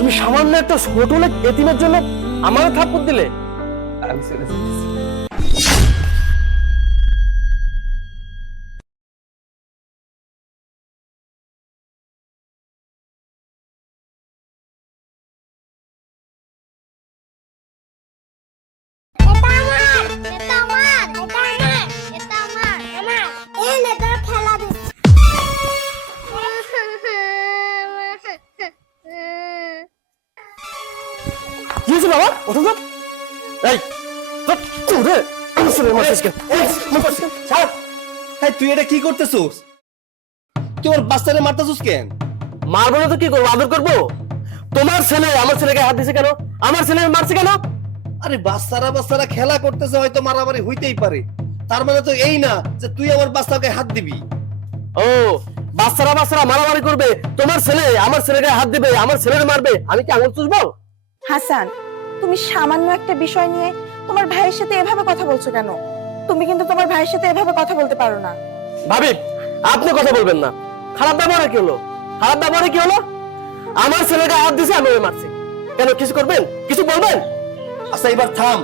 তুমি সামান্য একটা ছোট লোক এতিমের জন্য আমার থাপ্পড় দিলে? আমি চলে যেতেছি। কি হয়েছে বাবা? ওঠো তো। এই তুই আমার ছেলে মারছিস কেন? ছাড়। এই তুই এটা কি করতেছিস? তুই ওর বাচ্চারে মারতেছিস কেন? মারবো না তো কি করবো? আদর করবো? তোমার ছেলে আমার ছেলেকে হাত দিছে কেন? আমার ছেলে মারছে কেন? আরে বাচ্চারা খেলা করতেছে, হয়তো মারামারি হইতেই পারে। তার মানে তো এই না যে তুই আমার বাচ্চাকে হাত দিবি। ও, বাচ্চারা মারামারি করবে, তোমার ছেলে আমার ছেলেকে হাত দিবে, আমার ছেলেকে মারবে, আমি কি আঙুল চুষবো? হাসান, তুমি সামান্য একটা বিষয় নিয়ে তোমার ভাইয়ের সাথে এভাবে কথা বলছো কেন? তুমি কিন্তু তোমার ভাইয়ের সাথে এভাবে কথা বলতে পারো না। ভাবি, আপনি কথা বলবেন না। খারাপ ব্যবহারে কি হলো? খারাপ ব্যবহারে কি হলো? আমার ছেলেকে হাত দিছে, আমি ওকে মারছি। কেন, কিছু করবেন? কিছু বলবেন? আচ্ছা এবার থাম।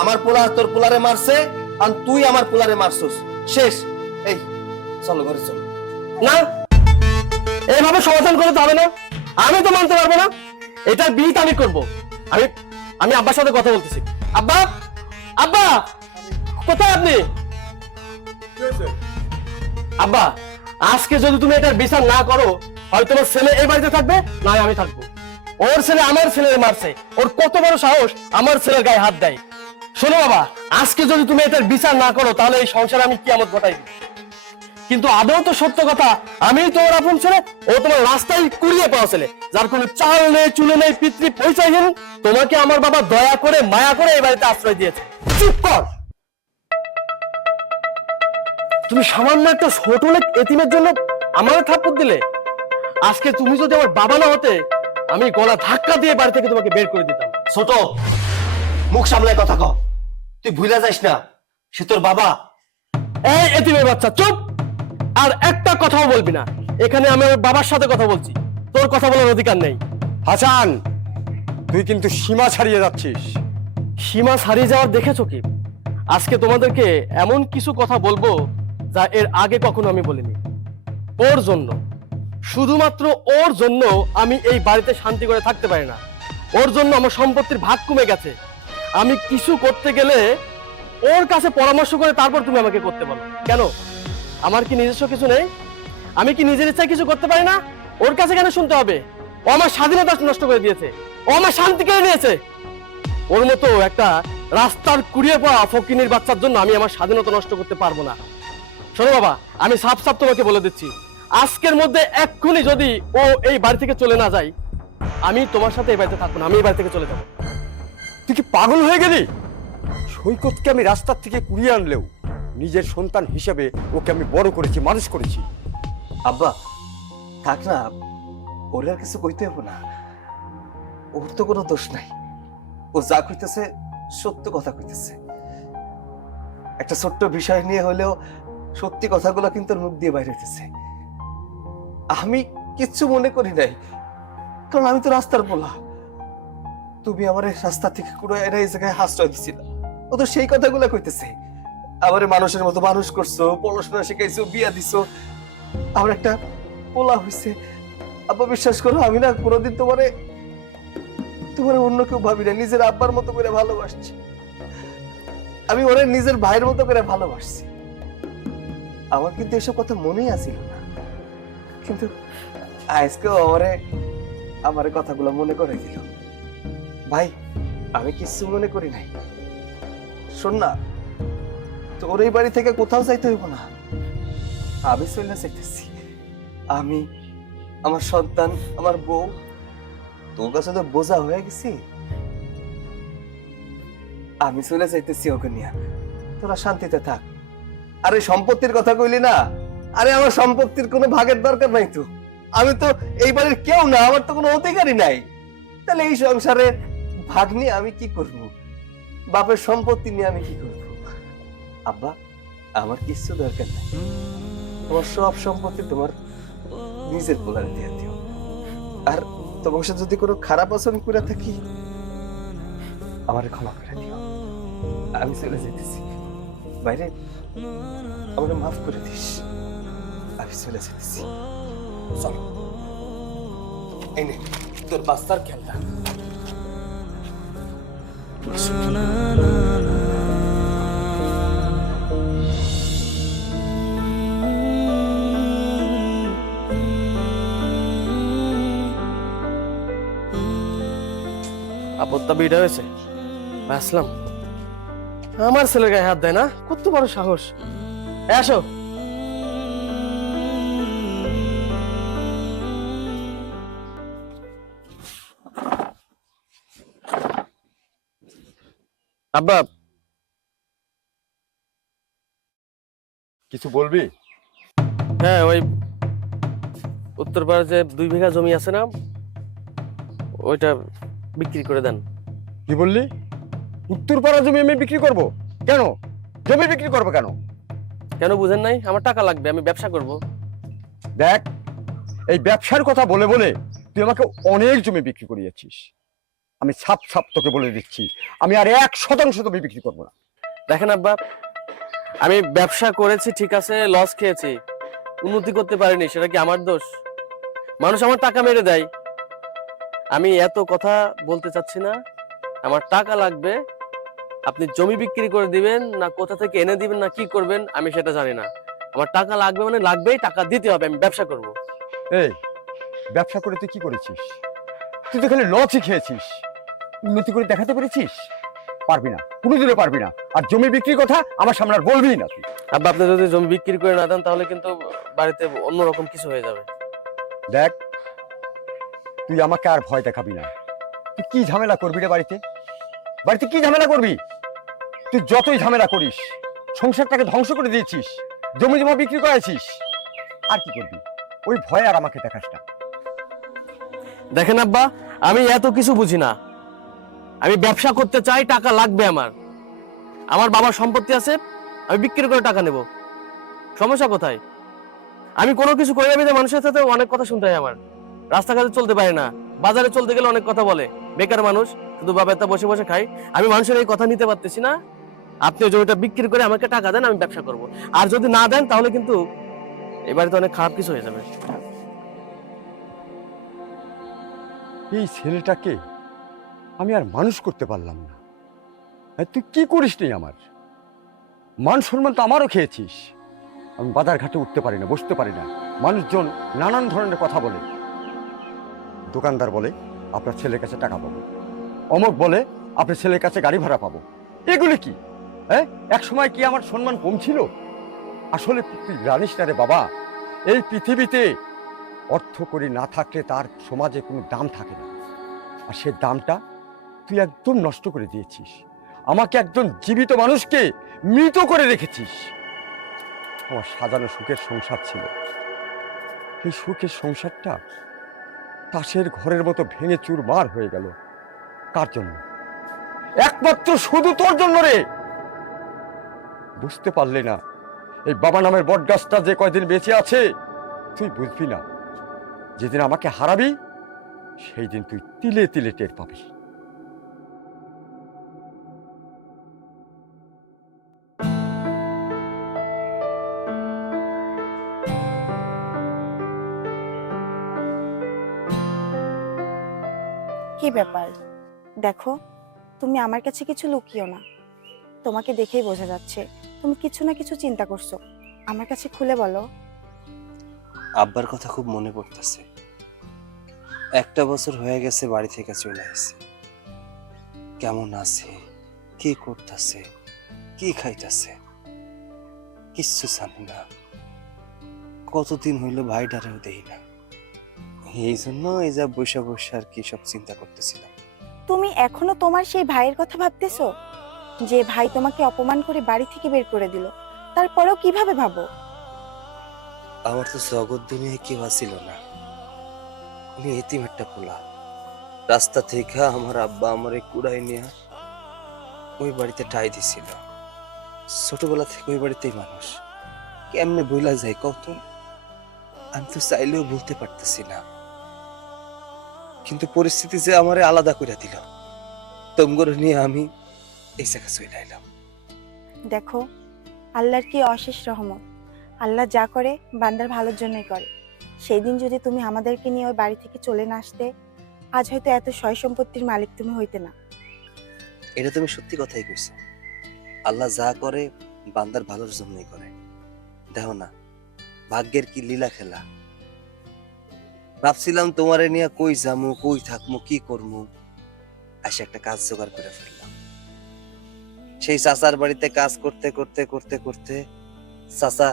আমার পোলা তোর পোলারে মারছে, আর তুই আমার পোলারে মারছস। শেষ। এই চলো ঘরে চলো। না, এইভাবে সমাধান করতে হবে না। আমি তো মানতে পারবো না। এটা বিহিত আমি করবো। আমি আমি আব্বার সাথে কথা বলতেছি। আব্বা, আব্বা, কোথায় আপনি? আব্বা, আজকে যদি তুমি এটার বিচার না করো, হয়তো তোমার ছেলে এই বাড়িতে থাকবে, না আমি থাকবো। ওর ছেলে আমার ছেলের মারছে, ওর কত বড় সাহস আমার ছেলের গায়ে হাত দেয়। শোনো বাবা, আজকে যদি তুমি এটার বিচার না করো, তাহলে এই সংসারে আমি কিয়ামত ঘটাই দিব। কিন্তু আদৌ তো সত্য কথা, আমি তো ওর আপন ছেলে, ও তোমার রাস্তায় কুড়িয়ে পাওয়া ছেলে, যার কোনো চাল নেই, চুলে নেই, পিতৃ পয়সাহীন। তোমাকে আমার বাবা দয়া করে, মায়া করে এই বাড়িতে আশ্রয় দিয়েছে। চুপ কর। তুমি সামান্য একটা ছোট লোক এতিমের জন্য আমার থাপ্পড় দিলে। আজকে তুমি যদি আমার বাবা না হতে, আমি গলা ধাক্কা দিয়ে বাড়ি থেকে তোমাকে বের করে দিতাম। ছোট, মুখ সামলায় কথা কও। তুই ভুলে যাস না সে তোর বাবা। এই এতিমের বাচ্চা, চুপ। আর একটা কথাও বলবি না। এখানে আমি আমার বাবার সাথে কথা বলছি, তোর কথা বলার অধিকার নেই। হাসান, তুই কিন্তু সীমা ছাড়িয়ে যাচ্ছিস। সীমা ছাড়িয়ে যাওয়ার দেখেছো কি? আজকে তোমাদেরকে এমন কিছু কথা বলবো যা এর আগে কখনো আমি বলিনি। ওর জন্য, শুধুমাত্র ওর জন্য আমি এই বাড়িতে শান্তি করে থাকতে পারি না। ওর জন্য আমার সম্পত্তির ভাগ কমে গেছে। আমি কিছু করতে গেলে ওর কাছে পরামর্শ করে তারপর তুমি আমাকে করতে বলো। কেন, আমার কি নিজস্ব কিছু নেই? আমি কি নিজের ইচ্ছায় কিছু করতে পারি না? ওর কাছে কেন শুনতে হবে? ও আমার স্বাধীনতা নষ্ট করে দিয়েছে, ও আমার শান্তি কেড়ে নিয়েছে। ওর মতো একটা রাস্তার কুড়িয়ে পাওয়া ফকিনীর বাচ্চার জন্য আমি আমার স্বাধীনতা নষ্ট করতে পারবো না। শোনো বাবা, আমি সাফ সাফ তোমাকে বলে দিচ্ছি, আজকের মধ্যে এক্ষুনি যদি ও এই বাড়ি থেকে চলে না যায়, আমি তোমার সাথে এই বাড়িতে থাকবো না, আমি এই বাড়ি থেকে চলে যাবো। তুই কি পাগল হয়ে গেলি? সৈকতকে আমি রাস্তার থেকে কুড়িয়ে আনলেও নিজের সন্তান হিসেবে ওকে আমি বড় করেছি, মানুষ করেছি। আব্বা থাক না, ওর আর কিছু কইতে হবে না। ওর তো কোনো দোষ নাই। ও যা কইতেছে সত্য কথা কইতেছে। একটা ছোট্ট বিষয় নিয়ে হলেও সত্যি কথাগুলো কিন্তু ওর মুখ দিয়ে বাইরে হইতেছে। আমি কিচ্ছু মনে করি নাই, কারণ আমি তো রাস্তার পোলা। তুমি আমার এই রাস্তা থেকে কোনো এরা এই জায়গায় আশ্রয় দিছিল। ও তো সেই কথাগুলো কইতেছে। আমার মানুষের মতো মানুষ করছো, পড়াশোনা শিখাইছো, বিয়া দিছো, আমার একটা পোলা হইছে। আব্বা বিশ্বাস করো, আমি না কোনোদিন তোমারে অন্য কেউ ভাবি না, নিজের আব্বার মতো করে ভালোবাসছি। আমি ওরে নিজের ভাইয়ের মতো করে ভালোবাসছি। আমার কিন্তু এসব কথা মনেই আসিল না, কিন্তু আজকেও আমার কথাগুলো মনে করে দিল। ভাই, আমি কিছু মনে করি নাই। শোন না, তোর এই বাড়ি থেকে কোথাও যাইতে হইব না, আমি চলে যাইতেছি। আমি, আমার সন্তান, আমার বউ, তোর কাছে তো বোঝা হয়ে গেছি। আমি চলে যাইতেছি ওকে নিয়ে। তোরা শান্তিতে থাক। আরে সম্পত্তির কথা কইলি না? আরে আমার সম্পত্তির কোনো ভাগের দরকার নাই তো। আমি তো এই বাড়ির কেউ না, আমার তো কোনো অধিকারই নাই। তাহলে এই সংসারে ভাগ নিয়ে আমি কি করব? বাপের সম্পত্তি নিয়ে আমি কি করব? আব্বা, আমার কিছু দরকার নাই। তোমার সব সম্পত্তি তোমার নিজের পোলারে দিয়ে দিও। আর তোমার সাথে যদি কোনো খারাপ আচরণ করে থাকি আমারে ক্ষমা করে দিও। আমি চলে যেতেছি বাইরে, আমাকে মাফ করে দিস। আমি চলে যেতেছি। চলো, এই নে তোর বাস্তার খেলটা। আপত্তা বিটা হয়েছে আসলাম। আমার ছেলের গায়ে হাত দেয় না, কত বড় সাহস! আসো। আব্বা, কিছু বলবি? হ্যাঁ, ওই উত্তরপাড়ার যে 2 বিঘা জমি আছে না, ওইটা বিক্রি করে দেন। কি বললি? উত্তরপাড়া জমি আমি বিক্রি করব? কেন? জমি বিক্রি করবো কেন? কেন বুঝেন নাই? আমার টাকা লাগবে, আমি ব্যবসা করব। দেখ, এই ব্যবসার কথা বলে বলে তুই আমাকে অনেক জমি বিক্রি করিয়েছিস। আমি ছাপ ছাপ তোকে বলে দিচ্ছি, আমি আর 1% জমি বিক্রি করবো না। দেখেন আব্বা, আমি ব্যবসা করেছি ঠিক আছে, লস খেয়েছি, উন্নতি করতে পারিনি, সেটা কি আমার দোষ? মানুষ আমার টাকা মেরে দেয়। আমি এত কথা বলতে চাচ্ছি না, আমার টাকা লাগবে। আপনি জমি বিক্রি করে দিবেন না কোথা থেকে এনে দিবেন না কি করবেন আমি সেটা জানি না, আমার টাকা লাগবে মানে লাগবেই, টাকা দিতে হবে, আমি ব্যবসা করব। এই ব্যবসা করে তুই কি করেছিস? তুই তো খালি লসই খেয়েছিস, উন্নতি করে দেখাতে পেরেছিস? পারবি না, কোনোদিনও পারবি না। আর জমি বিক্রির কথা আমার সামনে আর বলবি না তুই। আব্বা, আপনি যদি জমি বিক্রি করে না দেন তাহলে কিন্তু বাড়িতে অন্যরকম কিছু হয়ে যাবে। দেখ, তুই আমাকে আর ভয় দেখাবি না। তুই কি ঝামেলা করবি রে বাড়িতে? বাড়িতে কি ঝামেলা করবি? তুই যতই ঝামেলা করিস, সংসারটাকে ধ্বংস করে দিয়েছিস, জমি জমা বিক্রি করেছিস, আর কি করবি? ওই ভয় আর আমাকে দেখাস না। দেখেন আব্বা, আমি এত কিছু বুঝি না, আমি ব্যবসা করতে চাই, টাকা লাগবে আমার। আমার বাবার সম্পত্তি আছে, আমি বিক্রি করে টাকা নেব, সমস্যা কোথায়? আমি কোনো কিছু করে যাবি, মানুষের সাথে অনেক কথা শুনতে হয় আমার, রাস্তাঘাটে চলতে পারি না, বাজারে চলতে গেলে অনেক কথা বলে, বেকার মানুষ, শুধু বাবাটা বসে বসে খাই। আমি মানুষের এই কথা নিতে পারতেছি না। আপনি জমিটা বিক্রি করে আমাকে টাকা দেন, আমি ব্যবসা করব। আর যদি না দেন তাহলে কিন্তু এই বাড়িতে অনেক খারাপ কিছু হয়ে যাবে। এই ছেলেটাকে আমি আর মানুষ করতে পারলাম না। তুই কি করিস নি আমার? মান সম্মান তো আমারও খেয়েছিস। আমি বাজার ঘাটে উঠতে পারি না, বসতে পারি না, মানুষজন নানান ধরনের কথা বলে। দোকানদার বলে আপনার ছেলের কাছে টাকা পাবো, অমুক বলে আপনার ছেলের কাছে গাড়ি ভাড়া পাবো। এগুলি কি? হ্যাঁ, এক সময় কি আমার সম্মান কম ছিল? আসলে তুই জানিস না রে বাবা, এই পৃথিবীতে অর্থ করি না থাকলে তার সমাজে কোনো দাম থাকে না। আর সে দামটা তুই একদম নষ্ট করে দিয়েছিস। আমাকে একজন জীবিত মানুষকে মৃত করে রেখেছিস। আমার সাজানো সুখের সংসার ছিল, এই সুখের সংসারটা তাসের ঘরের মতো ভেঙে চুরমার হয়ে গেল। কার জন্য? একমাত্র শুধু তোর জন্য রে। বুঝতে পারলে না এই বাবা নামের বটগাছটা যে কয়দিন বেঁচে আছে, তুই বুঝবি না। যেদিন আমাকে হারাবি সেই দিন তুই তিলে তিলে টের পাবি। কি ব্যাপার? দেখো, তুমি আমার কাছে কিছু লুকিও না, তোমাকে দেখেই বোঝা যাচ্ছে তুমি কিছু না কিছু চিন্তা করছো। আমার কাছে খুলে বলো। আব্বার কথা খুব মনে পড়তেছে। 1 বছর হয়ে গেছে বাড়ি থেকে চলে আসছে। কেমন আছে, কি করতেছে, কি খাইতেছে কিচ্ছু জানি না। কতদিন হইলো ভাইটারেও দেই না। এই জন্য এই যা বসে বসে আর কি সব চিন্তা করতেছিলাম। তুমি এখনো তোমার সেই ভাইয়ের কথা ভাবতেছো, যে ভাই তোমাকে অপমান করে বাড়ি থেকে বের করে দিল? তারপরেও কিভাবে ভাবো? আমার তো জগৎ দুনিয়ায় কেউ ছিল না, আমি এতিম একটা পোলা। রাস্তা থেকে আমার আব্বা আমারে কুড়াই নিয়ে ওই বাড়িতে ঠাই দিছিল। ছোটবেলা থেকে ওই বাড়িতেই মানুষ, কেমনে ভুলা যায় কত? আমি তো চাইলেও ভুলতে পারতেছি না। কিন্তু পরিস্থিতি যে আমারে আলাদা করে দিল, তোমগরে নিয়ে আমি এই জায়গা চলে আইলাম। দেখো, আল্লাহর কি অশেষ রহমত। আল্লাহ যা করে বান্দার ভালোর জন্যই করে। সেই দিন যদি তুমি আমাদেরকে নিয়ে ওই বাড়ি থেকে চলে না আসতে, আজ হয়তো এত সয় সম্পত্তির মালিক তুমি হইতে না। এটা তুমি সত্যি কথাই কইছো। আল্লাহ যা করে বান্দার ভালোর জন্যই করে। দেখো না, ভাগ্যের কি লীলা খেলা। ভাবছিলাম তোমারে নিয়ে কই যামু, কই থাকমু, কি করমু, এসে একটা কাজ জোগাড় করে ফেললাম। সেই চাচার বাড়িতে কাজ করতে করতে করতে করতে চাচা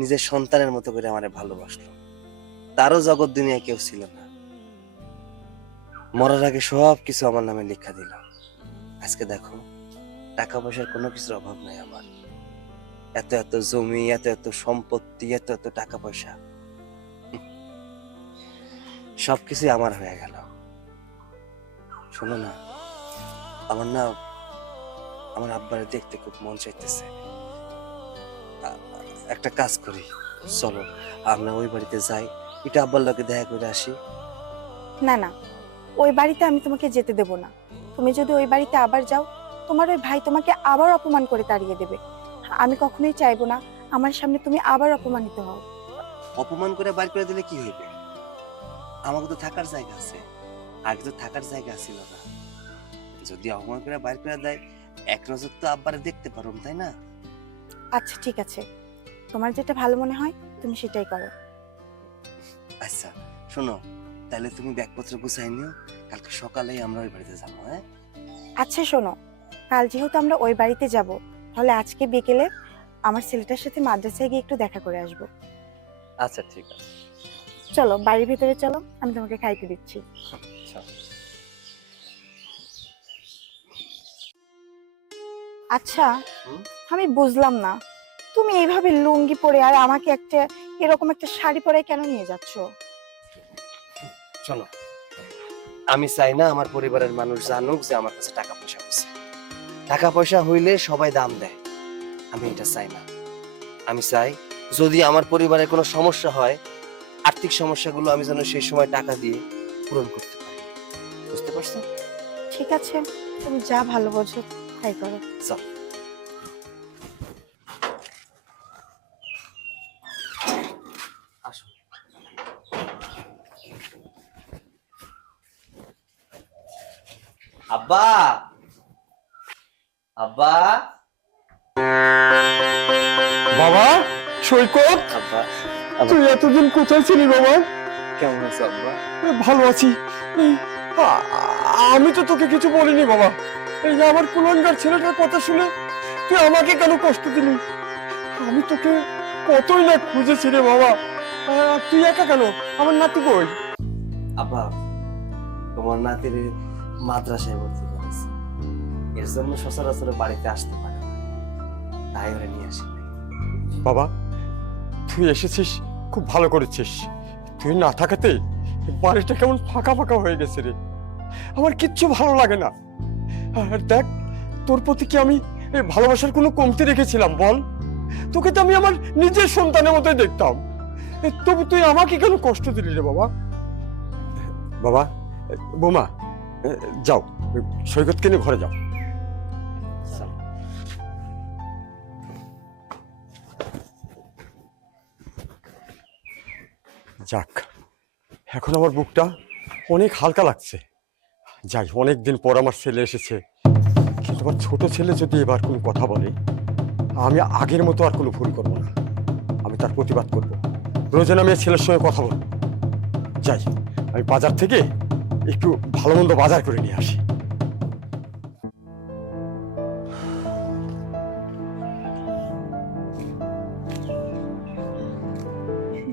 নিজের সন্তানের মতো করে আমারে ভালোবাসলো। তারও জগৎ দুনিয়ায় কেউ ছিল না। মরার আগে সব কিছু আমার নামে লেখা দিল। আজকে দেখো, টাকা পয়সার কোনো কিছুর অভাব নাই আমার। এত এত জমি, এত এত সম্পত্তি, এত এত টাকা পয়সা, সবকিছু আমার হয়ে গেল। শোনো না, আমার আব্বারে দেখতে খুব মন চাইতেছে। একটা কাজ করি, চলো আমরা ওই বাড়িতে যাই, এটা আব্বার লোকে দেখা করে আসি। না না, ওই বাড়িতে আমি তোমাকে যেতে দেব না। তুমি যদি ওই বাড়িতে আবার যাও, তোমার ওই ভাই তোমাকে আবার অপমান করে তাড়িয়ে দেবে। আমি কখনোই চাইবো না আমার সামনে তুমি আবার অপমানিত হও। অপমান করে বাইর করে দিলে কি হইবে? আমাকে তো থাকার জায়গা আছে, আগে তো থাকার জায়গা ছিল না। যদি অপমান করে বাইর করে দেয়, এক নজর তো আব্বারে দেখতে পারো, তাই না? আচ্ছা ঠিক আছে, তোমার যেটা ভালো মনে হয় তুমি সেটাই করো। আচ্ছা শোনো, তাহলে তুমি ব্যাগপত্র গুছাই নিও, কালকে সকালেই আমরা ওই বাড়িতে যাবো। হ্যাঁ আচ্ছা শোনো, কাল যেহেতু আমরা ওই বাড়িতে যাব, তাহলে আজকে বিকেলে আমার ছেলেটার সাথে মাদ্রাসায় গিয়ে একটু দেখা করে আসবো। আচ্ছা ঠিক আছে, চলো বাড়ির ভিতরে চলো, আমি তোমাকে খাইতে দিচ্ছি। আচ্ছা, হুম? আমি বুঝলাম না, তুমি এইভাবে লুঙ্গি পরে আর আমাকে একটা এরকম একটা শাড়ি পরে কেন নিয়ে যাচ্ছ? শোনো, আমি চাই না আমার পরিবারের মানুষ জানুক যে আমার কাছে টাকা পয়সা আছে। টাকা পয়সা হইলে সবাই দাম দেয়, আমি এটা চাই না। আমি চাই যদি আমার পরিবারের কোনো সমস্যা হয়, আর্থিক সমস্যাগুলো আমি যেন সেই সময় টাকা দিয়ে পূরণ করতে পারি। বুঝতে পারছো? ঠিক আছে, তুমি যা ভালো বোঝো তাই করো। চল। আসো। আব্বা, আব্বা, বাবা সৈকত, আব্বা, তুই এতদিন কোথায় ছিলি বাবা? কেমন আছো আব্বা? ভালো আছি। এই, আমি তো তোকে কিছু বলিনি বাবা। এই যে আমার কুলাঙ্গার ছেলেটার কথা শুনে তুই আমাকে কেন কষ্ট দিলি? আমি তোকে কতই না খুঁজেছি রে বাবা। তুই একা কেন? আমার নাতি কই? আব্বা, তোমার নাতির মাদ্রাসায় ভর্তি করেছে, এর জন্য সচরাচর বাড়িতে আসতে পারে না, তাই ওরা নিয়ে আসি। বাবা তুই এসেছিস, খুব ভালো করেছিস। তুই না থাকাতে বাড়িটা কেমন ফাঁকা ফাঁকা হয়ে গেছে রে। আমার কিচ্ছু ভালো লাগে না। আর দেখ, তোর প্রতি কি আমি এই ভালোবাসার কোনো কমতি রেখেছিলাম বল? তোকে তো আমি আমার নিজের সন্তানের মতোই দেখতাম, তবু তুই আমাকে কেন কষ্ট দিলি রে বাবা? বাবা, বৌমা, যাও সৈকতকে নিয়ে ঘরে যাও। যাক, এখন আমার বুকটা অনেক হালকা লাগছে। যাই, অনেকদিন পর আমার ছেলে এসেছে, কিন্তু আমার ছোট ছেলে যদি এবার কোনো কথা বলে, আমি আগের মতো আর কোনো ভুল করবো না। আমি তার প্রতিবাদ করব, প্রয়োজন আমি ছেলের সঙ্গে কথা বলবো। যাই, আমি বাজার থেকে একটু ভালো মন্দ বাজার করে নিয়ে আসি।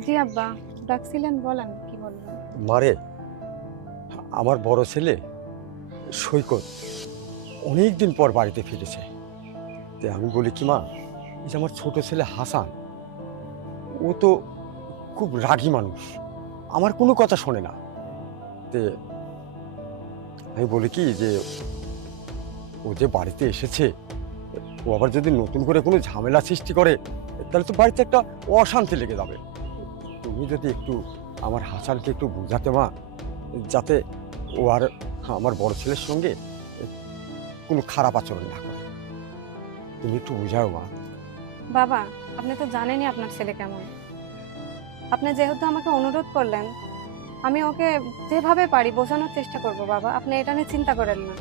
জি আব্বা, ডাকছিলেন, বলেন কি বলবেন। মারে, আমার বড় ছেলে সৈকত অনেকদিন পর বাড়িতে ফিরেছে। তে আমি বলি কি মা, এই যে আমার ছোট ছেলে হাসান, ও তো খুব রাগী মানুষ, আমার কোনো কথা শোনে না। তে আমি বলি কি যে ও যে বাড়িতে এসেছে, ও আবার যদি নতুন করে কোনো ঝামেলা সৃষ্টি করে, তাহলে তো বাড়িতে একটা অশান্তি লেগে যাবে। তুমি যদি একটু আমার হাসানকে একটু বোঝাতে মা, যাতে ও আর আমার বড় ছেলের সঙ্গে কোনো খারাপ আচরণ না করে। তুমি একটু বোঝাও মা। বাবা, আপনি তো জানেনই আপনার ছেলে কেমন। আপনি যেহেতু আমাকে অনুরোধ করলেন, আমি ওকে যেভাবে পারি বোঝানোর চেষ্টা করব বাবা, আপনি এটা নিয়ে চিন্তা করেন না।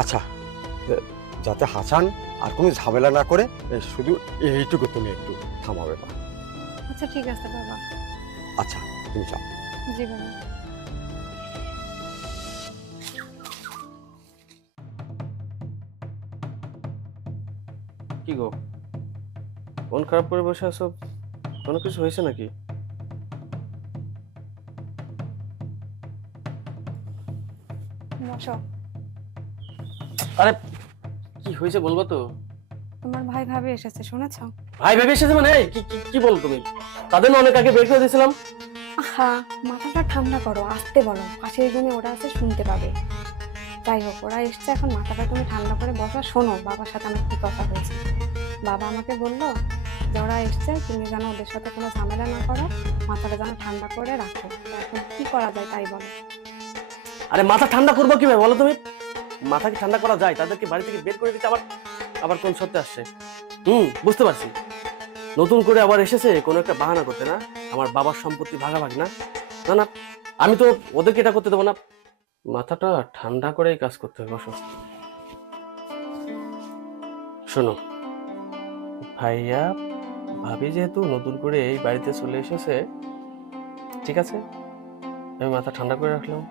আচ্ছা, যাতে হাসান আর কোনো ঝামেলা না করে, শুধু এইটুকু তুমি একটু থামাবে মা। আচ্ছা ঠিক আছে বাবা। আচ্ছা তুমি যাও। জি বাবা। কি গো, মন খারাপ করে বসে আছো? কোনো কিছু হয়েছে নাকি? বসো। আরে কি হয়েছে বলবো তো? তোমার ভাই ভাবি এসেছে, শুনেছ? ভাই ভেবে এসেছে মানে? কি কি কি বলো তুমি? তাদের না অনেক আগে বের করে দিয়েছিলাম। আহা, মাথাটা ঠান্ডা করো, আসতে বলো, পাশের রুমে ওরা আছে, শুনতে পাবে। যাই হোক, ওরা এসছে, এখন মাথাটা তুমি ঠান্ডা করে বসো। শোনো বাবার সাথে আমার কি কথা হয়েছে। বাবা আমাকে বললো যে ওরা এসছে, তুমি যেন ওদের সাথে কোনো ঝামেলা না করো, মাথাটা যেন ঠান্ডা করে রাখো। তো এখন কি করা যায় তাই বলো। আরে মাথা ঠান্ডা করবো কিভাবে বলো তুমি? মাথা কি ঠান্ডা করা যায়? তাদেরকে বাড়ি থেকে বের করে দিতে আবার আবার কোন সত্যি আসছে? বুঝতে পারছি। নতুন করে আবার এসেছে কোনো একটা বাহানা করতে, না আমার বাবার সম্পত্তি ভাগাভাগি, না না না, আমি তো ওদেরকে এটা করতে দেবো না। মাথাটা ঠান্ডা করেই কাজ করতে হবে। বসো। শোনো ভাইয়া ভাবি যেহেতু নতুন করে এই বাড়িতে চলে এসেছে, ঠিক আছে, আমি মাথা ঠান্ডা করে রাখলাম।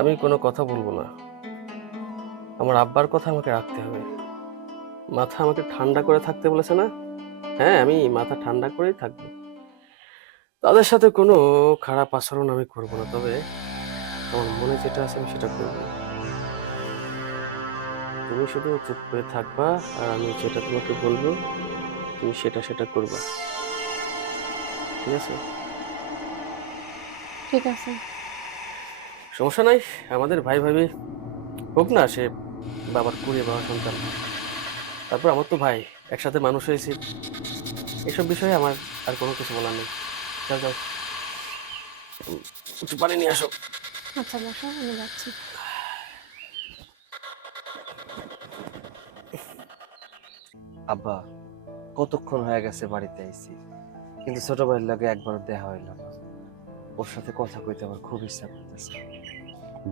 আমি কোনো কথা বলবো না। আমার আব্বার কথা আমাকে রাখতে হবে। মাথা আমাকে ঠান্ডা করে থাকতে বলেছে না? হ্যাঁ, আমি মাথা ঠান্ডা করেই থাকবো। তাদের সাথে কোনো খারাপ আচরণ আমি করবো না, তবে আমার মনে যেটা আছে আমি সেটা করবো। তুমি শুধু চুপ করে থাকবা, আর আমি যেটা তোমাকে বলবো তুমি সেটা সেটা করবা, ঠিক আছে? ঠিক আছে। সমস্যা নাই, আমাদের ভাই ভাবি হোক না, সে বাবার কুড়িয়ে বাবা সন্তান। তারপর আমার তো ভাই, একসাথে মানুষ হয়েছি। এসব বিষয়ে আমার আর কোনো কিছু বলার নেই। যাও যাও, একটু পানি নিয়ে আসো। আচ্ছা বসো, আমি যাচ্ছি। আব্বা, কতক্ষণ হয়ে গেছে বাড়িতে আইছি, কিন্তু ছোট ভাইয়ের লাগে একবারও দেখা হইল না। ওর সাথে কথা কইতে আমার খুব ইচ্ছা করতেছে।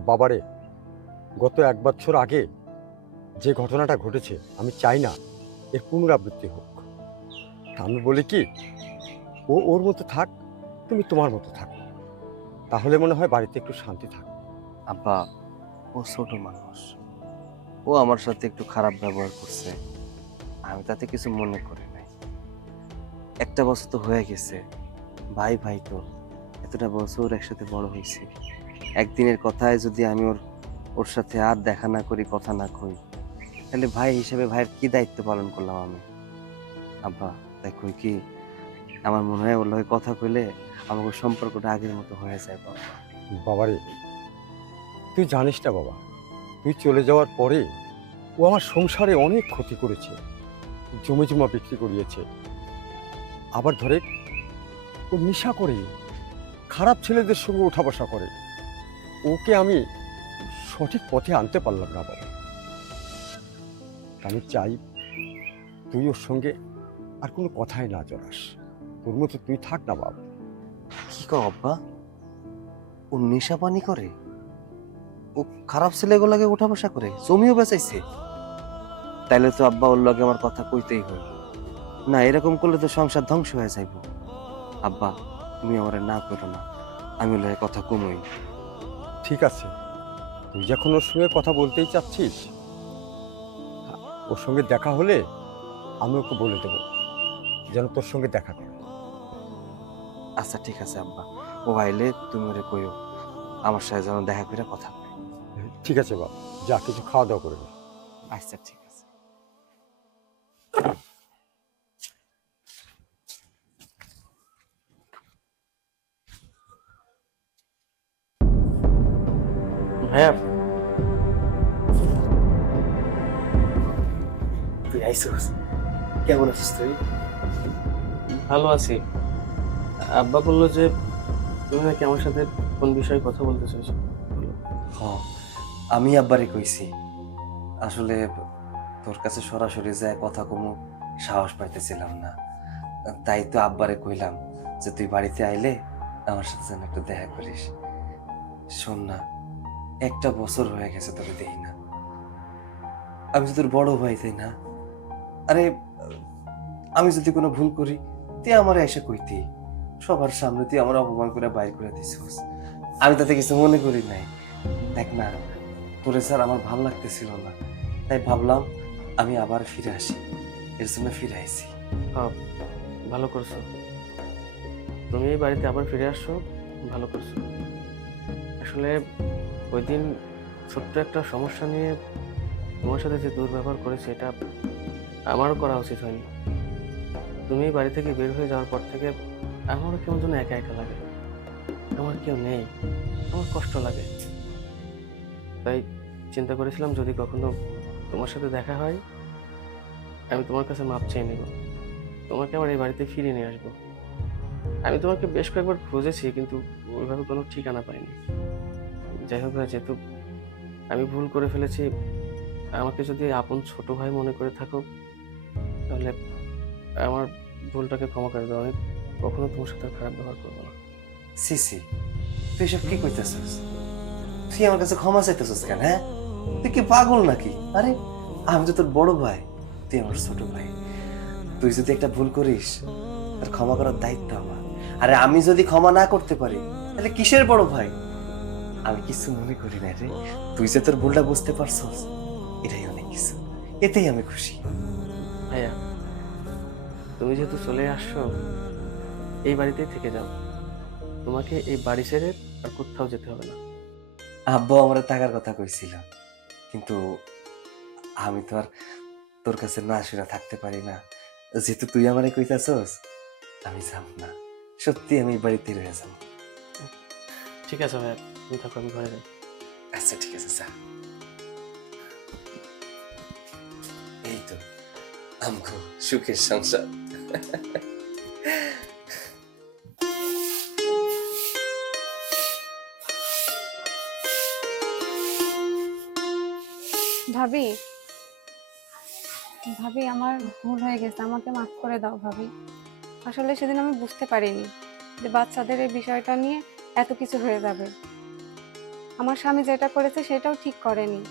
বাবারে, গত 1 বছর আগে যে ঘটনাটা ঘটেছে, আমি চাই না এর পুনরাবৃত্তি হোক। তা আমি বলি কি, ও ওর মতো থাক, তুমি তোমার মতো থাকো, তাহলে মনে হয় বাড়িতে একটু শান্তি থাকবে। আব্বা, ও ছোট মানুষ, ও আমার সাথে একটু খারাপ ব্যবহার করছে, আমি তাতে কিছু মনে করি নাই। 1 বছর তো হয়ে গেছে, ভাই ভাই তো এতটা বছর একসাথে বড় হয়েছে। একদিনের কথায় যদি আমি ওর সাথে আর দেখা না করি, কথা না কই, তাহলে ভাই হিসেবে ভাইয়ের কি দায়িত্ব পালন করলাম আমি? আব্বা, তাই কই কি, আমার মনে হয় ওর লগে কথা কইলে আমাকে সম্পর্কটা আগের মতো হয়ে যায়। বাবা, বাবারে, তুই জানিস না বাবা, তুই চলে যাওয়ার পরে ও আমার সংসারে অনেক ক্ষতি করেছে, জমি জমা বিক্রি করিয়েছে, আবার ধরে ও নেশা করে খারাপ ছেলেদের সঙ্গে ওঠা বসা করে। ওকে আমি সঠিক পথে আনতে পারলাম না বাবা। আমি চাই তুই ওর সঙ্গে আর কোনো কথাই না জড়াস, তোর মতো তুই থাক না বাবা। কি কও আব্বা? ও নেশা পানি করে? ও খারাপ ছেলেগুলোকে উঠা বসা করে, জমিও বেচাইছে? তাইলে তো আব্বা ওর লগে আমার কথা কইতেই হয়। না, এরকম করলে তো সংসার ধ্বংস হয়ে যাইব। আব্বা, তুমি আমার না করো না, আমি ওর লগে কথা কমই। ঠিক আছে, তুই যখন ওর সঙ্গে কথা বলতেই চাচ্ছিস, ওর সঙ্গে দেখা হলে আমি ওকে বলে দেবো যেন তোর সঙ্গে দেখা করে। আচ্ছা ঠিক আছে আব্বা, ও আইলে তুমি ওরে কইও আমার সাথে যেন দেখা করে কথা কয়। ঠিক আছে বাবা, যা কিছু খাওয়া দাওয়া করে নে। আচ্ছা ঠিক আছে। ভাইয়া, তুই আইসোস? কেমন আছিস তুই? ভালো আছি। আব্বা বললো যে তুমি নাকি আমার সাথে কোন বিষয়ে কথা বলতে চাইছো বলো। হ, আমি আব্বারে কইছি আসলে তোর কাছে সরাসরি যায় কথা কমু সাহস পাইতেছিলাম না, তাই তো আব্বারে কইলাম যে তুই বাড়িতে আইলে আমার সাথে যেন একটু দেখা করিস। শোন না, একটা বছর হয়ে গেছে তোকে দেখি না, আমি তো তোর বড় ভাই তাই না? আরে আমি যদি কোনো ভুল করি তুই আমার এসে কইতি, সবার সামনে তুই আমার অপমান করে বাইর করে দিছিস, আমি তাতে কিছু মনে করি নাই। দেখ না, তোরে স্যার আমার ভালো লাগতেছিল না, তাই ভাবলাম আমি আবার ফিরে আসি, এর জন্য ফিরে আইছি। হ্যাঁ, ভালো করছো। তুমি এই বাড়িতে আবার ফিরে আসছো, ভালো করছো। আসলে ওই দিন ছোট্ট একটা সমস্যা নিয়ে তোমার সাথে যে দুর্ব্যবহার করেছে এটা আমারও করা উচিত হয়নি। তুমি এই বাড়ি থেকে বের হয়ে যাওয়ার পর থেকে আমারও কেমন যেন একা একা লাগে, আমার কেউ নেই, আমার কষ্ট লাগে। তাই চিন্তা করেছিলাম যদি কখনো তোমার সাথে দেখা হয় আমি তোমার কাছে মাপ চেয়ে নেব, তোমাকে আবার এই বাড়িতে ফিরিয়ে নিয়ে আসবো। আমি তোমাকে বেশ কয়েকবার খুঁজেছি কিন্তু ওইভাবে কোনো ঠিকানা পাইনি। যাই হোক, যেহেতু আমি ভুল করে ফেলেছি, আমাকে যদি আপন ছোট ভাই মনে করে থাকো তাহলে আমার ভুলটাকে ক্ষমা করে দাও। আমি কখনো তোমার সাথে আর খারাপ ব্যবহার করবো না। সিসি, তুই এসব কি কইতেছিস? তুই আমার কাছে ক্ষমা চাইতেছিস কেন? হ্যাঁ, তুই কি পাগল নাকি? আরে আমি তো তোর বড় ভাই, তুই আমার ছোট ভাই। তুই যদি একটা ভুল করিস তার ক্ষমা করার দায়িত্ব আমার। আরে আমি যদি ক্ষমা না করতে পারি তাহলে কিসের বড় ভাই? আমি কিছু মনে করি না রে, তুই যে তোর ভুলটা বুঝতে পারছস এটাই অনেক কিছু, এতেই আমি খুশি। ভাইয়া, তুমি যেহেতু চলে আসছো এই বাড়িতেই থেকে যাও, তোমাকে এই বাড়ি ছেড়ে আর কোথাও যেতে হবে না। আব্বু আমার থাকার কথা কইছিল, কিন্তু আমি তো আর তোর কাছে না শুনে থাকতে পারি না। যেহেতু তুই আমারে কইতাছস আমি যাব না, সত্যি আমি এই বাড়িতে রয়ে যাব। ঠিক আছে ভাইয়া, তুমি থাকো, আমি ঘরে যাই। আচ্ছা ঠিক আছে, যা। এই তো আমগো সুখের সংসার। ভাবি, ভাবি আমার ভুল হয়ে গেছে, আমাকে মাফ করে দাও ভাবি। আসলে সেদিন আমি বুঝতে পারিনি যে বাচ্চাদের এই বিষয়টা নিয়ে এত কিছু হয়ে যাবে। আমার স্বামী যেটা করেছে সেটাও ঠিক করেনি,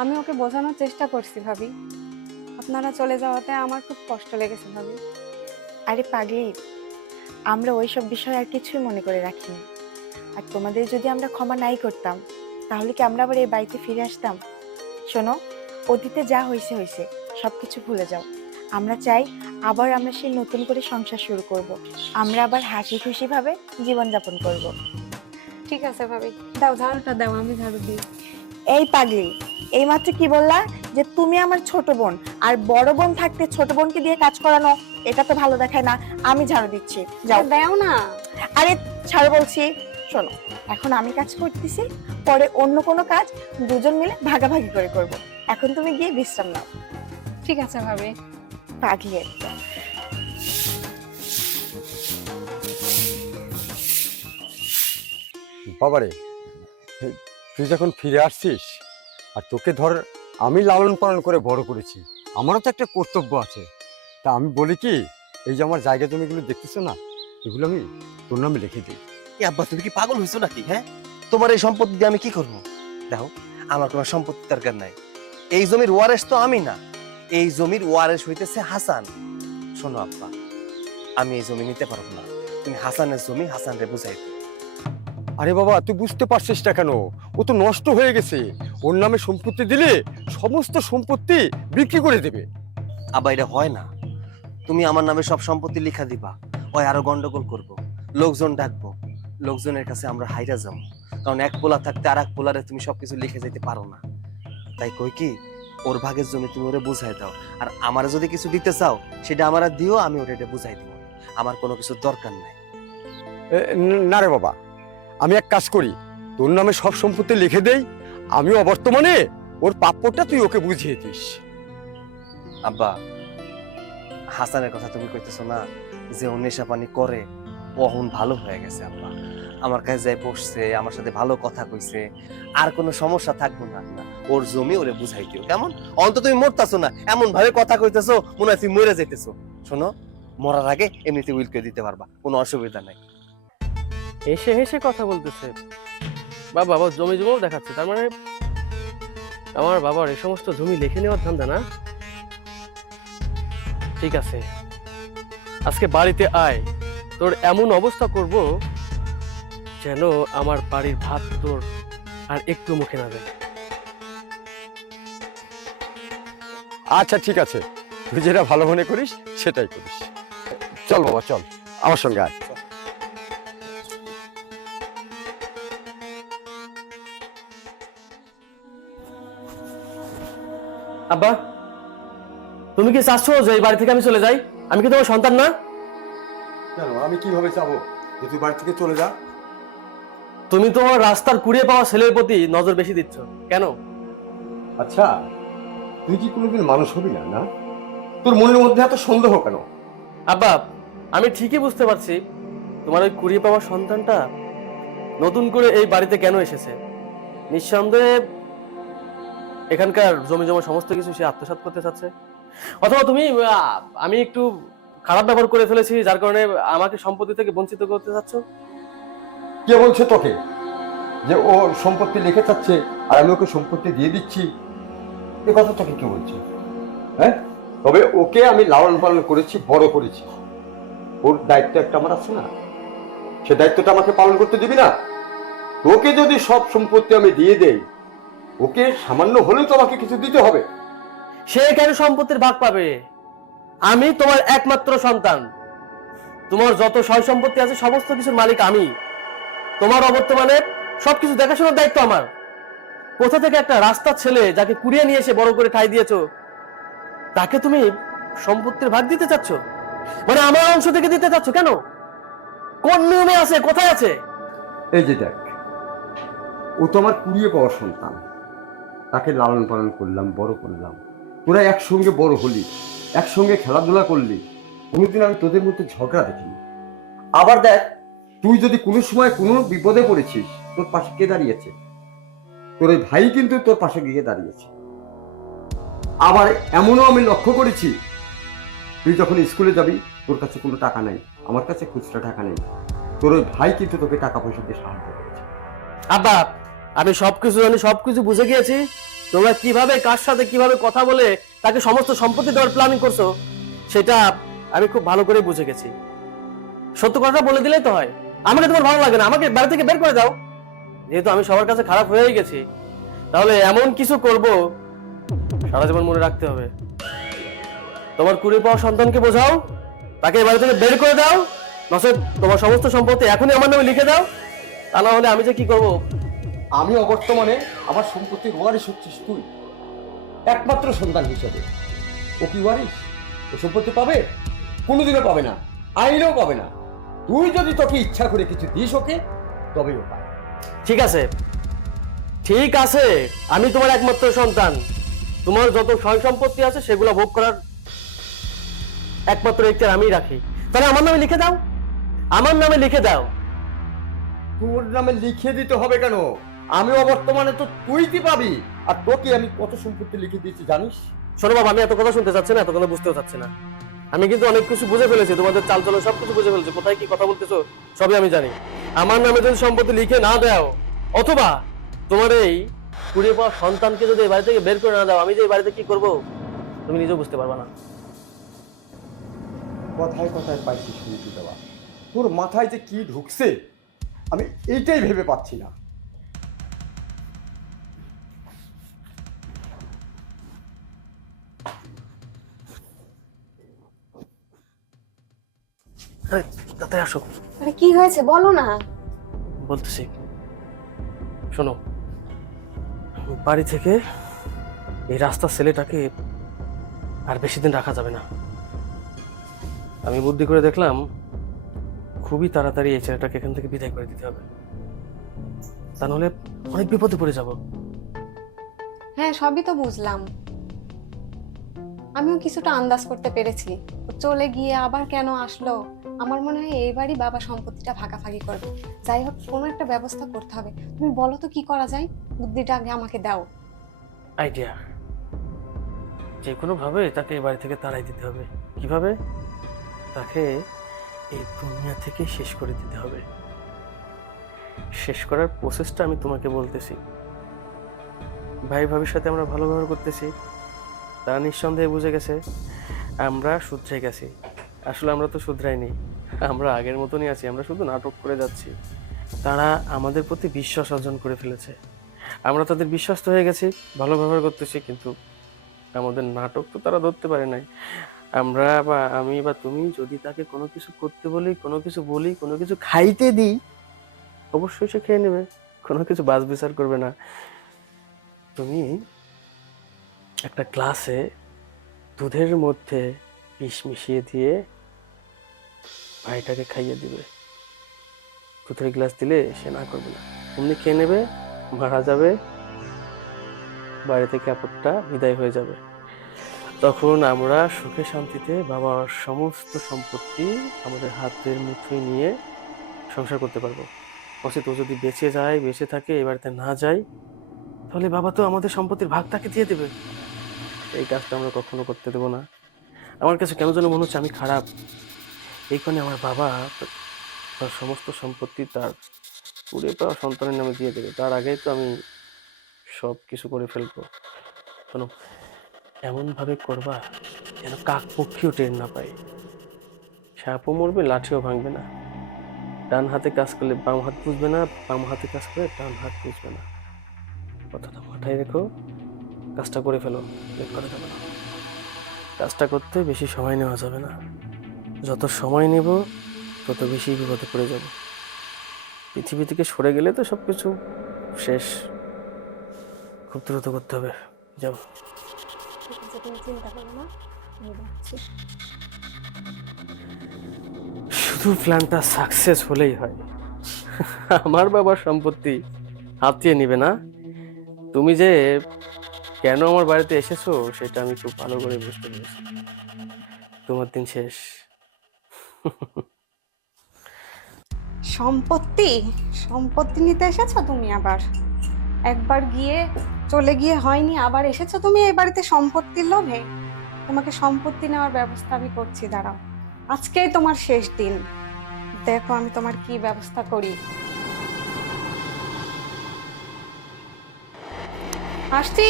আমি ওকে বোঝানোর চেষ্টা করছি ভাবি। আপনারা চলে যাওয়াতে আমার খুব কষ্ট লেগেছে ভাবি। আরে পাগলি, আমরা ওইসব বিষয় আর কিছুই মনে করে রাখিনি। আর তোমাদের যদি আমরা ক্ষমা নাই করতাম তাহলে কি আমরা আবার এই বাড়িতে ফিরে আসতাম? শোনো, অতীতে যা হয়েছে হয়েছে, সবকিছু ভুলে যাও। আমরা চাই আবার আমরা সেই নতুন করে সংসার শুরু করব, আমরা আবার হাসি খুশি ভাবে জীবনযাপন করব। ঠিক আছে ভাবি, দাও ঝাড়ুটা দাও, আমি ঝাড়ু দিই। এই পাগলি, এইমাত্র কি বললা যে তুমি আমার ছোট বোন, আর বড় বোন থাকতে ছোট বোনকে দিয়ে কাজ করানো, এটা তো ভালো দেখায় না। আমি ঝাড়ু দিচ্ছি, যাও। দাও না। আরে ছাড়ো বলছি। শোনো, এখন আমি কাজ করতেছি, পরে অন্য কোনো কাজ দুজন মিলে ভাগাভাগি করে করব। এখন তুমি গিয়ে বিশ্রাম নাও। ঠিক আছে ভাবি। পাগলি একটা। বাবারে, এই তুই যখন ফিরে আসছিস, আর তোকে ধর আমি লালন পালন করে বড় করেছি, আমারও তো একটা কর্তব্য আছে। তা আমি বলি কি, এই যে আমার জায়গা জমিগুলো দেখতেছো না, এগুলো আমি তোর নামে লিখে দিই। এ আব্বা, তুমি কি পাগল হইছো নাকি? হ্যাঁ, তোমার এই সম্পত্তি দিয়ে আমি কি করবো? দেখো, আমার কোনো সম্পত্তি দরকার নাই। এই জমির ওয়ারেস তো আমি না, এই জমির ওয়ারেস হইতেছে হাসান। শোনো আব্বা, আমি এই জমি নিতে পারবো না, তুমি হাসানের জমি হাসানরে বুঝাই দিও। আরে বাবা, তুই বুঝতে পারছিস না কেন? ও তো নষ্ট হয়ে গেছে, ওর নামে সম্পত্তি দিলে সমস্ত সম্পত্তি বিক্রি করে দেবে। আব্বা, এটা হয় না। তুমি আমার নামে সব সম্পত্তি লিখা দিবা, ওই আরো গন্ডগোল করব, লোকজন ডাকবো, লোকজনের কাছে আমরা হাইরা যাবো। কারণ এক পোলা থাকতে আর এক পোলারে তুমি সবকিছু লিখে যেতে পারো না। তাই কই কি, ওর ভাগের জমি তুমি ওরে বুঝাই দাও, আর আমারে যদি কিছু দিতে চাও সেটা আমারে দিও, আমি ওটা এটা বুঝাই দিব। আমার কোনো কিছু দরকার নাই। না রে বাবা, আমি এক কাজ করি, তোর নামে সব সম্পত্তি লিখে দেই, আমিও বর্তমানে ওর প্রাপ্যটা তুই ওকে বুঝিয়ে দিস। আব্বা, হাসানের কথা তুমি কইতেছো না যে ও নেশা পানি করে, অহন ভালো হয়ে গেছে আব্বা। আমার কাছে যাই বসছে, আমার সাথে ভালো কথা কইছে, আর কোনো সমস্যা থাকবো না। ওর জমি ওরে বুঝাই দিও, কেমন? অন্তত তুমি মরতাছো না, এমন ভাবে কথা কইতেছো মনে হয় তুমি মরে যেতেছো। শোনো, মরার আগে এমনিতে উইল করে দিতে পারবা, কোনো অসুবিধা নাই। হেসে হেসে কথা বলতেছে, বা বাবা জমি জমিও দেখাচ্ছে, তার মানে আমার বাবার এই সমস্ত জমি লিখে নেওয়ার ধান্দা না? ঠিক আছে, আজকে বাড়িতে আয়, তোর এমন অবস্থা করব যেন আমার বাড়ির ভাত তোর আর একটু মুখে না যায়। আচ্ছা ঠিক আছে, তুই যেটা ভালো মনে করিস সেটাই করিস। চল বাবা চল, আমার সঙ্গে আয়। আব্বা, তুমি কি চাচ্ছ যে এই বাড়ি থেকে আমি চলে যাই? আমি কি তোমার সন্তান না? কেন, আমি কিভাবে যাবো যে তুই বাড়ি থেকে চলে যা? তুমি তোমার রাস্তার কুড়িয়ে পাওয়া ছেলের প্রতি নজর বেশি দিচ্ছ কেন? আচ্ছা, তুই কি কোনোদিন মানুষ হবি না? না, তোর মনের মধ্যে এত সন্দেহ কেন? আব্বা, আমি ঠিকই বুঝতে পারছি তোমার ওই কুড়িয়ে পাওয়া সন্তানটা নতুন করে এই বাড়িতে কেন এসেছে। নিঃসন্দেহে এখানকার জমি জমা সমস্ত কিছু সে আত্মসাৎ করতে চাচ্ছে, অথবা তুমি আমি একটু খারাপ ব্যবহার করে ফেলেছি যার কারণে আমাকে সম্পত্তি থেকে বঞ্চিত করতে চাচ্ছ। কে বলছে তোকে যে ও সম্পত্তি লিখে চাচ্ছে আর আমি ওকে সম্পত্তি দিয়ে দিচ্ছি? এ কথা তোকে কে বলছে? হ্যাঁ, তবে ওকে আমি লালন পালন করেছি, বড় করেছি, ওর দায়িত্ব একটা আমার আছে না? সে দায়িত্বটা আমাকে পালন করতে দিবি না? তোকে যদি সব সম্পত্তি আমি দিয়ে দেই, ওকে সামান্য হলেও তো আমাকে কিছু দিতে হবে। সে কেন সম্পত্তির ভাগ পাবে? আমি তোমার একমাত্র সন্তান, তোমার যত সয় সম্পত্তি আছে সমস্ত কিছুর মালিক আমি। তোমার অবর্তমানে সবকিছু দেখাশোনার দায়িত্ব আমার। কোথা থেকে একটা রাস্তার ছেলে যাকে কুড়িয়ে নিয়ে এসে বড় করে ঠাঁই দিয়েছো, তাকে তুমি সম্পত্তির ভাগ দিতে চাচ্ছ? মানে আমার অংশ থেকে দিতে চাচ্ছ কেন? কোন নিয়মে আছে, কোথায় আছে? এই যে দেখ, ও তো আমার কুড়িয়ে পাওয়া সন্তান, তাকে লালন পালন করলাম, বড় করলাম, তোরা একসঙ্গে বড় হলি, একসঙ্গে খেলাধুলা করলি, কোনোদিন আমি তোদের মধ্যে ঝগড়া দেখিনি। আবার দেখ, তুই যদি কোনো সময় কোনো বিপদে পড়েছিস, তোর পাশে কে দাঁড়িয়েছে? তোর ওই ভাই কিন্তু তোর পাশে গিয়ে দাঁড়িয়েছে। আবার এমনও আমি লক্ষ্য করেছি, তুই যখন স্কুলে যাবি তোর কাছে কোনো টাকা নাই, আমার কাছে খুচরা টাকা নেই, তোর ওই ভাই কিন্তু তোকে টাকা পয়সা দিয়ে সাহায্য করেছে। আব্বা, আমি সবকিছু জানি, সবকিছু বুঝে গিয়েছি। তোমরা কিভাবে কার সাথে কিভাবে কথা বলে তাকে সমস্ত সম্পত্তি দেওয়ার প্ল্যানিং করছো সেটা আমি খুব ভালো করে বুঝে গেছি। সত্য কথা বলে দিলেই তো হয়। আমাকে তোমার ভালো লাগে না, আমাকে বাড়ি থেকে বের করে দাও। যেহেতু আমি সবার কাছে খারাপ হয়েই গেছি, তাহলে এমন কিছু করব সারা জীবন মনে রাখতে হবে। তোমার কুড়িয়ে পাওয়া সন্তানকে বোঝাও, তাকে বাড়ি থেকে বের করে দাও, নচেত তোমার সমস্ত সম্পত্তি এখনই আমার নামে লিখে দাও। তা না হলে আমি যে কি করবো। আমি অবর্তমানে আমার সম্পত্তির ওয়ারিশ হচ্ছিস তুই, একমাত্র সন্তান হিসেবে। ও কি ওয়ারিশ? ও সম্পত্তি পাবে? কোনোদিনও পাবে না, আইলেও পাবে না। তুই যদি তোকে ইচ্ছা করে কিছু দিস ওকে, তবেই ও পাবে। ঠিক আছে, ঠিক আছে, আমি তোমার একমাত্র সন্তান। তোমার যত সয় সম্পত্তি আছে সেগুলো ভোগ করার একমাত্র ইচ্ছা আমি রাখি। তাহলে আমার নামে লিখে দাও, আমার নামে লিখে দাও। তোর নামে লিখে দিতে হবে কেন? আমি অবর্তমানে তো তুই কি পাবি, আর তোকে আমি কত সম্পত্তি লিখে দিয়েছি জানিস? শোনো বাবা, আমি এত কথা শুনতে চাচ্ছি না, এত কথা বুঝতেও চাচ্ছি না। আমি কিন্তু অনেক কিছু বুঝে ফেলেছি, তোমাদের চালচলন সবকিছু বুঝে ফেলেছি, কোথায় কি কথা বলতেছো সবই আমি জানি। আমার নামে যদি সম্পত্তি লিখে না দাও, অথবা তোমার এই কুড়িয়ে পাওয়া সন্তানকে যদি এই বাড়ি থেকে বের করে না দাও, আমি যে এই বাড়িতে কি করবো তুমি নিজেও বুঝতে পারবা না। কথায় কথায় পাইছি শুনতে দেওয়া, তোর মাথায় যে কি ঢুকছে আমি এইটাই ভেবে পাচ্ছি না। তাতে আসো, আরে কি হয়েছে বলো না। বলতেছি শোনো, বাড়ি থেকে এই রাস্তার ছেলেটাকে আর বেশি দিন রাখা যাবে না। আমি বুদ্ধি করে দেখলাম খুবই তাড়াতাড়ি এই ছেলেটাকে এখান থেকে বিদায় করে দিতে হবে, তা নাহলে অনেক বিপদে পড়ে যাব। হ্যাঁ, সবই তো বুঝলাম, আমিও কিছুটা আন্দাজ করতে পেরেছি। ও চলে গিয়ে আবার কেন আসলো আমার মনে হয় এইবারই বাবা সম্পত্তিটা ভাগাভাগি করবে। যাই হোক, কোনো একটা ব্যবস্থা করতে হবে। তুমি বলো তো কি করা যায়, বুদ্ধিটা আগে আমাকে দাও। আইডিয়া, যে কোনো ভাবে তাকে এই বাড়ি থেকে তাড়াই দিতে হবে। কিভাবে? তাকে এই দুনিয়া থেকে শেষ করে দিতে হবে। শেষ করার প্রসেসটা আমি তোমাকে বলতেছি। ভাই ভাবির সাথে আমরা ভালো ব্যবহার করতেছি, তারা নিঃসন্দেহে বুঝে গেছে আমরা শুধরে গেছি। আসলে আমরা তো শুধরাইনি, আমরা আগের মতনই আছি, আমরা শুধু নাটক করে যাচ্ছি। তারা আমাদের প্রতি বিশ্বাস অর্জন করে ফেলেছে, আমরা তাদের বিশ্বস্ত হয়ে গেছি, ভালো ব্যবহার করতেছি, কিন্তু আমাদের নাটক তো তারা ধরতে পারে নাই। আমরা বা আমি বা তুমি যদি তাকে কোনো কিছু করতে বলি, কোনো কিছু বলি, কোনো কিছু খাইতে দিই, অবশ্যই সে খেয়ে নেবে, কোনো কিছু বাছ বিচার করবে না। তুমি একটা গ্লাসে দুধের মধ্যে বিষ মিশিয়ে দিয়ে ভাইটাকে খাইয়ে দিবে। দুধের গ্লাস দিলে সে না করবে না, এমনি খেয়ে নেবে, মারা যাবে, বাড়ি থেকে আপদটা বিদায় হয়ে যাবে। তখন আমরা সুখে শান্তিতে বাবার সমস্ত সম্পত্তি আমাদের হাতের মুঠোয় নিয়ে সংসার করতে পারবো। অথচ ও যদি বেঁচে যায়, বেঁচে থাকে, এই বাড়িতে না যায়, তাহলে বাবা তো আমাদের সম্পত্তির ভাগ তাকে দিয়ে দেবে। এই কাজটা আমরা কখনো করতে দেবো না। আমার কাছে কেন যেন মনে হচ্ছে আমি খারাপ। এইখানে আমার বাবা তার সমস্ত সম্পত্তি তার পুড়ে পাওয়া সন্তানের নামে দিয়ে দেবে, তার আগেই তো আমি সব কিছু করে ফেলবো। শোনো, এমনভাবে করবা যেন কাক পক্ষীও টের না পায়। সাপও মরবে, লাঠিও ভাঙবে না। ডান হাতে কাজ করলে বাম হাত বুঝবে না, বাম হাতে কাজ করে ডান হাত বুঝবে না। কথাটা মাথায় রেখো, কাজটা করে ফেলো, লেট করা যাবে না। কাজটা করতে বেশি সময় নেওয়া যাবে না, যত সময় নেব তত বেশি বিপদে পড়ে যাব। পৃথিবী থেকে সরে গেলে তো সবকিছু শেষ। খুব দ্রুত করতে হবে, যাও। ঠিক আছে, তুমি চিন্তা করো না, আমি যাচ্ছি। শুধু প্ল্যানটা সাকসেস হলেই হয়। আমার বাবার সম্পত্তি হাতিয়ে নিবে না। তুমি যে কেন আমার বাড়িতে এসেছো সেটা আমি খুব ভালো করে বুঝতে পেরেছি। তোমার দিন শেষ। সম্পত্তি সম্পত্তি নিতে এসেছো তুমি আবার? একবার গিয়ে চলে গিয়ে হয়নি, আবার এসেছো তুমি এই বাড়িতে সম্পত্তির লোভে? তোমাকে সম্পত্তি নেওয়ার ব্যবস্থা আমি করছি, দাঁড়াও। আজকেই তোমার শেষ দিন, দেখো আমি তোমার কি ব্যবস্থা করি। আসছি।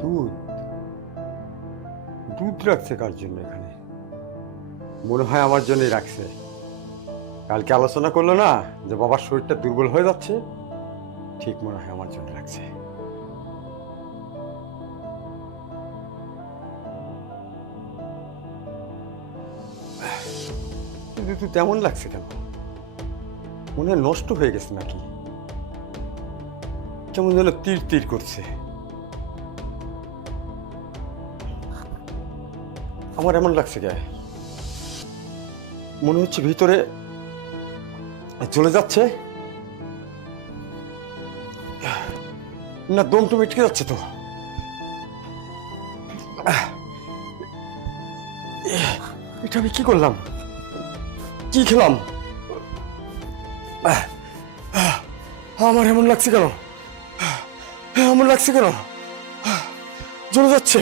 দুধ দুধ রাখছে কার জন্য এখানে? মনে হয় আমার জন্যই রাখছে। কালকে আলোচনা করলো না যে বাবার শরীরটা দুর্বল হয়ে যাচ্ছে, ঠিক মনে হয় আমার জন্য রাখছে। কিন্তু তুই তেমন লাগছে কেন? মনে হয় নষ্ট হয়ে গেছে নাকি? কেমন যেন তীর তীর করছে। আমার এমন লাগছে কে? মনে হচ্ছে ভিতরে চলে যাচ্ছে না, দমটু মিটকে যাচ্ছে তো। এটা আমি কি করলাম? কি খেলাম? আমার এমন লাগছে কেন? এমন লাগছে কেন? জ্বলে যাচ্ছে,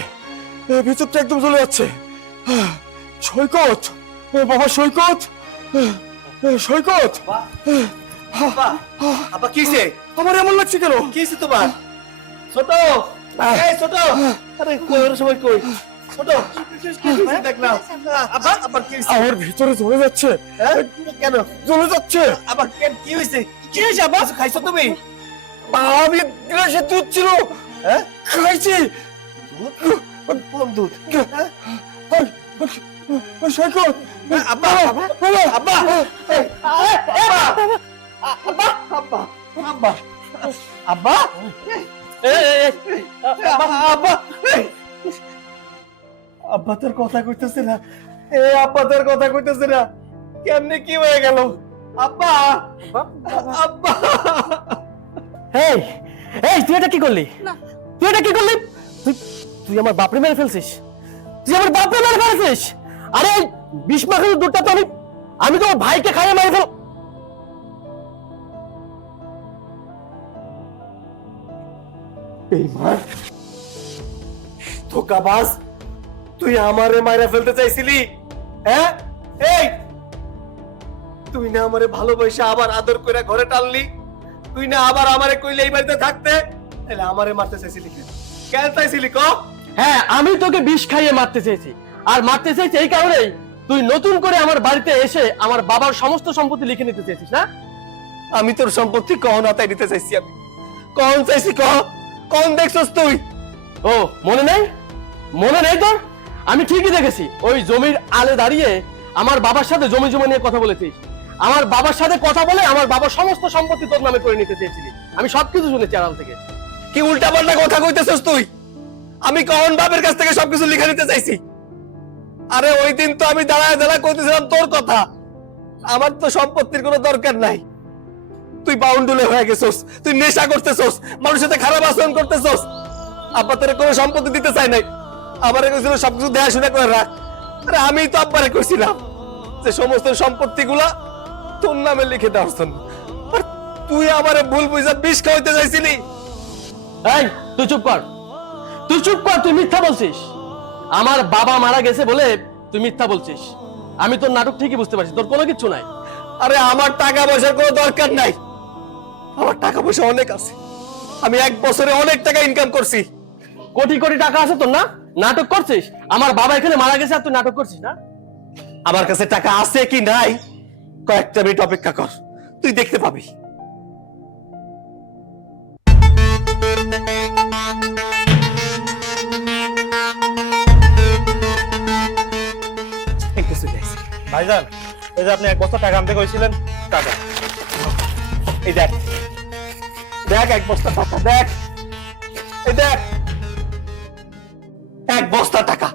ভিতরটা একদম জ্বলে যাচ্ছে। সৈকত, বাবা সৈকত, সৈকত, আব্বা কি হইছে? আমার এমন লাগছে কেন? কি হইছে তোমার? ছোট, এই ছোট, আরে কই ওর সময় কই? ছোট, দেখলাম। আব্বা আব্বা কি হইছে? আমার ভিতরে জ্বলে যাচ্ছে। হ্যাঁ? কেন? জ্বলে যাচ্ছে। আবার কেন কি হইছে? কি হইছে আব্বা? কিছু খাইছো তুমি? আমি গ্লাসে দুধ ছিল, হ্যাঁ? খাইছি। দুধ? কোন দুধ? হ্যাঁ? সৈকত, আব্বা আব্বা আব্বা আব্বা আব্বা আব্বা আব্বা আব্বা আব্বা তোর কথা কইতেছে না, আব্বা তোর কথা কইতেছে না, কেমনে কি হয়ে গেল? আব্বা আব্বা হেই, এই তুই এটা কি করলি? তুই এটা কি করলি? তুই তুই আমার বাপরে মেরে ফেলছিস, তুই আমার বাপরে মেরে ফেলছিস। আরে বিষ মাখানোর দুধটা তো আমি তো ভাইকে খাইয়ে মেরে ফেল। এই মার ধোকাবাজ, তুই আমারে মাইরা ফেলতে চাইছিলি? হ্যাঁ, এই তুই না আমারে ভালোবাসা আবার আদর করে ঘরে টানলি, তুই না আবার আমারে কইলে এই বাড়িতে থাকতে, তাহলে আমারে মারতে চাইছিলি কেন? কেন চাইছিলি ক? হ্যাঁ, আমি তোকে বিষ খাইয়ে মারতে চেয়েছি, আর মারতে চেয়েছি এই কারণেই তুই নতুন করে আমার বাড়িতে এসে আমার বাবার সমস্ত সম্পত্তি লিখে নিতে চেয়েছিস না? আমি তোর সম্পত্তি কখন হাতায় নিতে চাইছি? আমি কখন চাইছি কহ? কখন দেখছস তুই? ও মনে নেই? মনে নেই তোর? আমি ঠিকই দেখেছি, ওই জমির আলে দাঁড়িয়ে আমার বাবার সাথে জমি জমা নিয়ে কথা বলেছিস। আমার বাবার সাথে কথা বলে আমার বাবার সমস্ত সম্পত্তি তোর নামে করে নিতে চেয়েছিলি। আমি সবকিছু শুনেছি আড়াল থেকে। কি উল্টাপাল্টা কথা কইতেছস তুই? আমি কখন বাপের কাছ থেকে সবকিছু লিখে নিতে চাইছি? আরে ওই দিন তো আমি দাঁড়ায় দাঁড়ায় কইতেছিলাম তোর কথা, আমার তো সম্পত্তির কোনো দরকার নাই। তুই বাউন্ডুলে হয়ে গেছস, তুই নেশা করতেছস, মানুষের সাথে খারাপ আচরণ করতেছস। আব্বা তোরে কোনো সম্পত্তি দিতে চাই নাই, আমারে কইছিল সবকিছু দেখাশোনা করে রাখ। আরে আমি তো আব্বারে কইছিলাম যে সমস্ত সম্পত্তিগুলা তোর নামে লিখে দেওয়ার জন্য, আর তুই আমারে ভুল বুঝা বিষ খাওয়াইতে চাইছিলি। এই তুই চুপ কর, তুই চুপ কর, তুই মিথ্যা বলছিস। আমার বাবা মারা গেছে বলে তুই মিথ্যা বলছিস। আমি তোর নাটক ঠিকই বুঝতে পারছি, তোর কোনো কিচ্ছু নাই। আরে আমার টাকা পয়সার কোনো দরকার নাই, আমার টাকা পয়সা অনেক আছে, আমি এক বছরে অনেক টাকা ইনকাম করছি। কোটি কোটি টাকা আছে তোর না? নাটক করছিস? আমার বাবা এখানে মারা গেছে আর তুই নাটক করছিস না? আমার কাছে টাকা আছে কি নাই কয়েকটা মিনিট অপেক্ষা কর, তুই দেখতে পাবি। একটু চলে আইছি। ভাইজান, এই যে আপনি 1 বস্তা টাকা আনতে কইছিলেন, টাকা এই দেখ, দেখ 1 বস্তা টাকা, দেখ এই দেখ 1 বস্তা টাকা।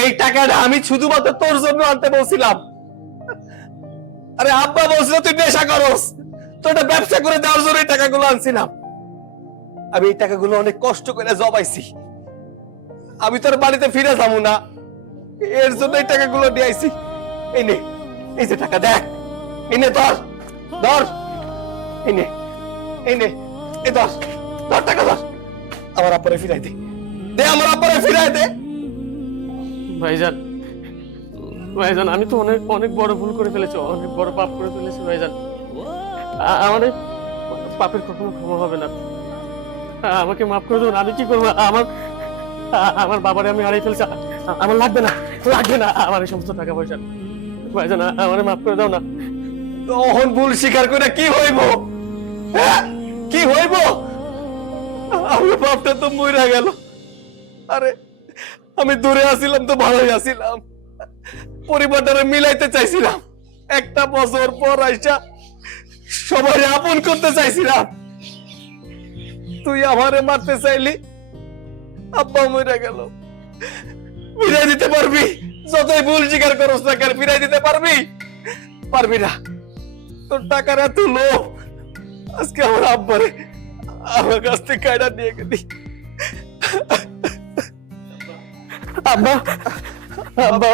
এই টাকাটা আমি শুধুমাত্র তোর জন্য আনতে বলছিলাম। আরে আব্বা বলছিল তুই নেশা করস, তো এটা ব্যবসা করে দেওয়ার জন্য এই টাকাগুলো আনছিলাম। আমি এই টাকাগুলো অনেক কষ্ট করে জমাইছি, আমি তোর বাড়িতে ফিরে যাবো না, এর জন্য এই টাকাগুলো নিয়ে আইছি। এই নে, এই যে টাকা, দেখ এই নে, ধর ধর, এই নে এই নে, এই ধর ধর টাকা, ধর আমার আব্বারে ফিরাই দে, দে আমার আব্বারে ফিরাই দে। ভাইজান, ভাইজান আমি তো অনেক অনেক বড় ভুল করে ফেলেছি, অনেক বড় পাপ করে ফেলেছি ভাইজান। আমার এই পাপের কখনো ক্ষমা হবে না। আমাকে মাফ করে দেবেন। আমি কি করবো? আমার বাবারে আমি হারিয়ে ফেলছি, আমার লাগবে না, লাগবে না আমার এই সমস্ত টাকা পয়সা। ভাইজান আমারে মাফ করে দাও না। তখন ভুল স্বীকার করে কি হইব? হ্যাঁ? কি হইব? আমার বাপটা তো মইরা গেল। আরে আমি দূরে আসিলাম তো ভালোই আসিলাম, পরিবারটারে মিলাইতে চাইছিলাম, একটা বছর পর আইসা সবাই আপন করতে চাইছিলাম, তুই আমারে মারতে চাইলি, আব্বা মইরা গেল। ফিরাই দিতে পারবি? যতই ভুল স্বীকার করস না কেন ফিরাই দিতে পারবি? পারবি না। তোর টাকার এত লোভ, আজকে আমার আব্বারে আমার কাছ থেকে কায়দা নিয়ে গেলি। আব্বা, আব্বা,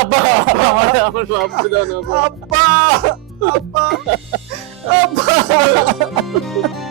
আব্বা, আমার মাফ করে দাও না আব্বা, আব্বা, আব্বা, আব্বা।